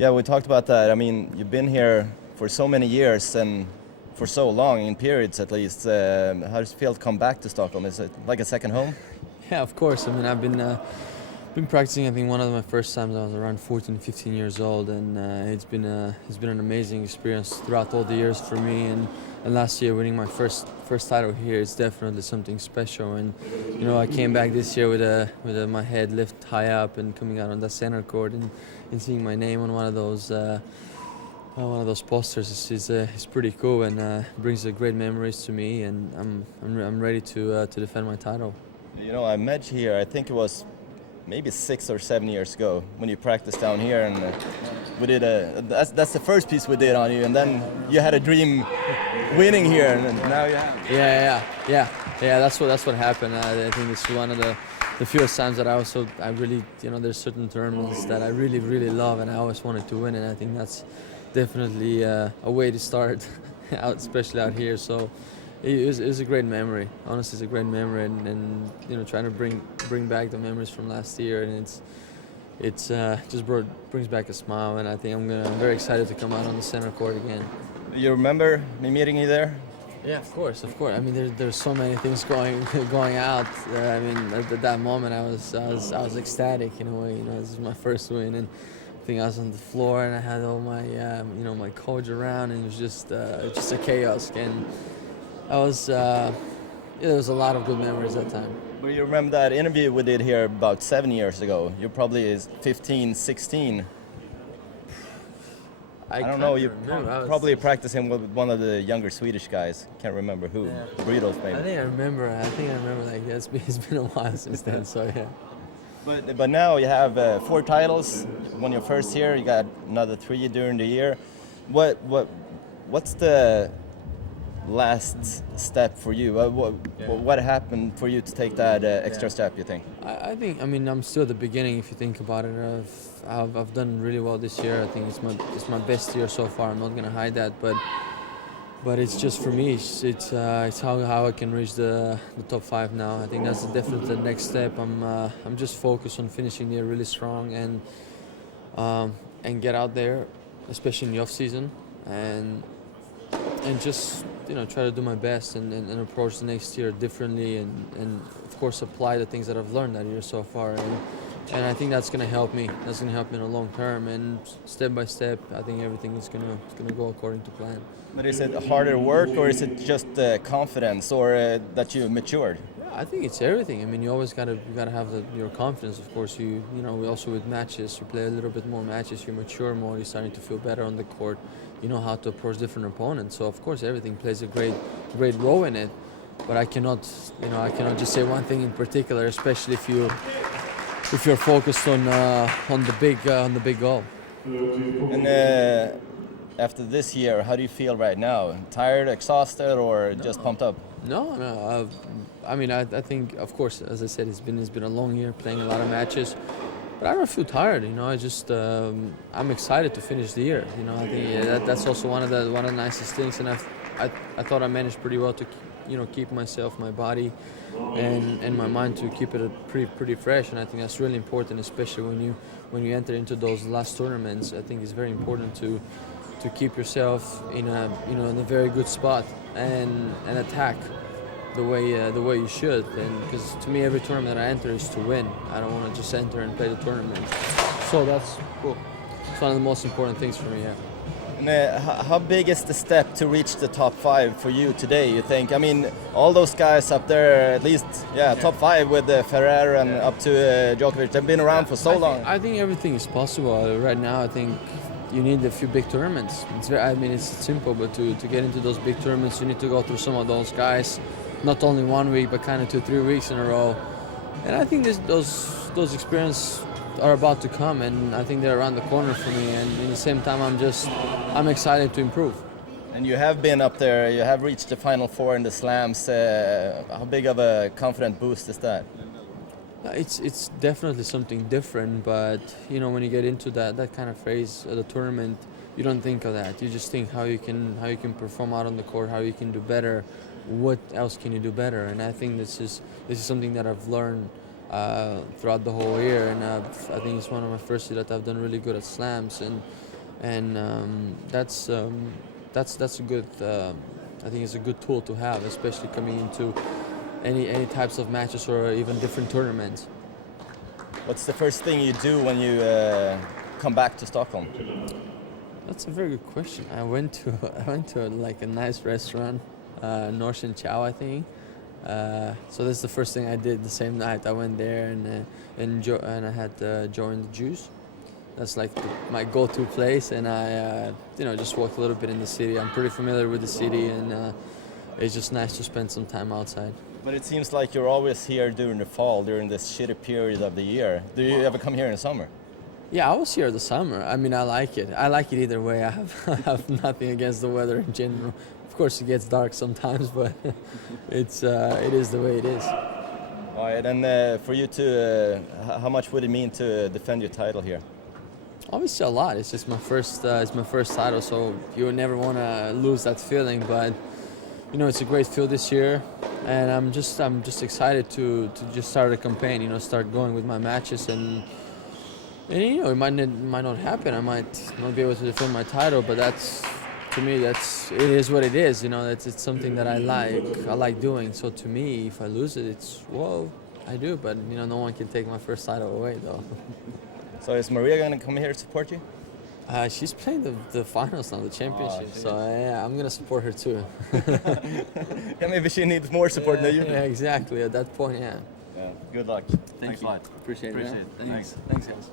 Yeah, we talked about that. I mean, you've been here for so many years and for so long, in periods at least. How does it feel to come back to Stockholm? Is it like a second home? Yeah, of course. I mean, I've been practicing. I think one of my first times I was around 14, 15 years old, and it's been an amazing experience throughout all the years for me. And last year, winning my first title here is definitely something special. And you know, I came back this year with my head lift high up and coming out on the center court and seeing my name on one of those posters is pretty cool and brings great memories to me. And I'm ready to defend my title. You know, I met you here. I think it was maybe 6 or 7 years ago when you practiced down here, and we did that's the first piece we did on you, and then you had a dream winning here, and now you have. Yeah. That's what happened. I think it's one of the few times that I really, you know, there's certain tournaments that I really love, and I always wanted to win, and I think that's definitely a way to start out, especially out here. So it was a great memory. Honestly, it's a great memory, and you know, trying to bring back the memories from last year, and it's just brings back a smile, and I think I'm very excited to come out on the center court again. You remember me meeting you there? Yeah, of course. I mean, there's so many things going out. I mean, at that moment, I was ecstatic in a way. You know, this is my first win, and I think I was on the floor, and I had all my my coach around, and it was just a chaos. And there was a lot of good memories that time. But you remember that interview we did here about 7 years ago? You're probably 15, 16. I don't know, you probably practicing with one of the younger Swedish guys. Can't remember who. Yeah. Rudolph, maybe. I think I remember. Like, it's been a while since then, so yeah. But now you have 4 titles. When you're first here, you got another 3 during the year. What's the last step for you? What happened for you to take that extra step, you think? I think, I mean, I'm still at the beginning if you think about it. I've done really well this year. I think it's my best year so far. I'm not going to hide that, but it's just for me. It's how I can reach the top 5 now. I think that's definitely the next step. I'm just focused on finishing the year really strong and get out there, especially in the off season, and just, you know, try to do my best and approach the next year differently, and of course apply the things that I've learned that year so far, and I think that's going to help me. That's going to help me in the long term, and step by step, I think everything is going to go according to plan. But is it harder work, or is it just confidence, or that you matured? I think it's everything. I mean, you always gotta have your confidence. Of course, you know, we also with matches, you play a little bit more matches, you mature more, you're starting to feel better on the court. You know how to approach different opponents. So of course, everything plays a great role in it. But I cannot just say one thing in particular, especially if you're focused on the big goal. And after this year, how do you feel right now? Tired, exhausted, or just pumped up? No. I mean, I think, of course, as I said, it's been a long year, playing a lot of matches. But I don't feel tired, you know. I'm excited to finish the year. You know, I think that's also one of the nicest things, and I thought I managed pretty well to, you know, keep myself, my body, and my mind to keep it pretty fresh. And I think that's really important, especially when you enter into those last tournaments. I think it's very important to keep yourself in a very good spot and attack the way you should. And because to me, every tournament that I enter is to win. I don't want to just enter and play the tournament. So that's cool. It's one of the most important things for me. Yeah. And how big is the step to reach the top 5 for you today, you think? I mean, all those guys up there, at least, top 5 with Ferrer and up to Djokovic, they've been around for so long. I think everything is possible. Right now, I think you need a few big tournaments. It's simple, but to get into those big tournaments, you need to go through some of those guys, not only 1 week, but kind of 2-3 weeks in a row. And I think those experiences are about to come, and I think they're around the corner for me. And at the same time, I'm excited to improve. And you have been up there. You have reached the Final 4 in the slams. How big of a confident boost is that? It's definitely something different, but you know, when you get into that kind of phase of the tournament, you don't think of that. You just think how you can perform out on the court, how you can do better, what else can you do better. And I think this is something that I've learned throughout the whole year, and I think it's one of my first years that I've done really good at slams, and and that's a good. I think it's a good tool to have, especially coming into any types of matches or even different tournaments. What's the first thing you do when you come back to Stockholm? That's a very good question. I went to like a nice restaurant, Norsen Chow, I think. So that's the first thing I did the same night. I went there and I had Joe and the Juice. That's like my go-to place, and I just walked a little bit in the city. I'm pretty familiar with the city, and it's just nice to spend some time outside. But it seems like you're always here during the fall, during this shitty period of the year. Do you ever come here in the summer? Yeah, I was here the summer. I mean, I like it. I like it either way. I have nothing against the weather in general. Of course, it gets dark sometimes, but it is the way it is. All right, and for you how much would it mean to defend your title here? Obviously, a lot. It's just my first. It's my first title, so you would never want to lose that feeling. But it's a great field this year, and I'm just excited to just start a campaign. Start going with my matches, and it might not happen. I might not be able to defend my title, but to me, it is what it is. It's something that I like. I like doing. So to me, if I lose it, I do. But no one can take my first title away, though. So is Maria going to come here to support you? She's playing the finals now, the championship. So yeah, I'm going to support her too. Yeah, maybe she needs more support than you. Yeah, exactly. At that point, yeah. Yeah. Good luck. Thanks a lot. Appreciate it. Thanks. Thanks, guys.